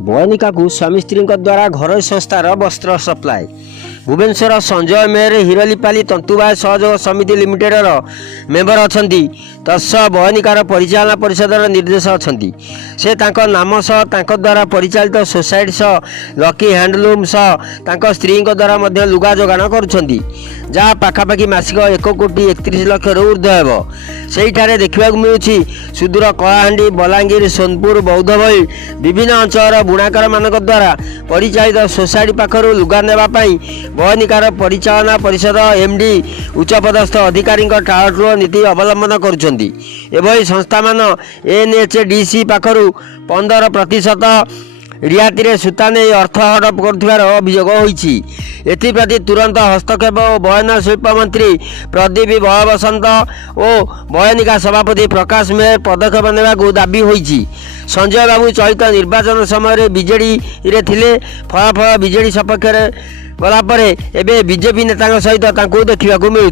बयनिका को स्वामी स्त्री द्वारा घर संस्थार वस्त्र सप्लाय। भुवनेश्वर संजय मेहर हिरलीपाली तंतुबाय सहयोग समिति लिमिटेड मेंबर अच्छा तत्सह बयनिकार परिचालना परिषद निर्देश अच्छा से नाम सह द्वारा परिचालित सोसाइटी सह लकी हैंडलूम सह स्त्री द्वारा लुगा जोगाण करुँच जहाँ पाखापाखि मासिक 1,31,00,000 ऊर्ध्व हेब। सेठारे देखा मिलूँ सुदूर कलाहांडी बलांगीर सोनपुर बौद्ध भई विभिन्न अंचल बुणाकर मानक द्वारा परिचालित सोसाइटी पाखर लुगा नेबाई बयनिकार परिचालना परिषद एमडी उच्चपदस्थ अधिकारी टाळटुळ नीति अवलंबन करुछंती। एभली संस्था मान एनएचडीसी पाखर 15% रियायती सूता नहीं अर्थ हड़प कर अभियोग होईछि। एथिप्रति तुरंत हस्तक्षेप बयन शिल्प मंत्री प्रदीप बय बसंत और बयनिका सभापति प्रकाश मेहर पदक्षेप नेबाकू दाबी होईछि। संजय बाबू चलित निर्वाचन समय बीजेडी रे थिले फलाफल बीजेडी सपक्ष गलापर एवं बीजेपी नेता सहित देखा मिलूँ।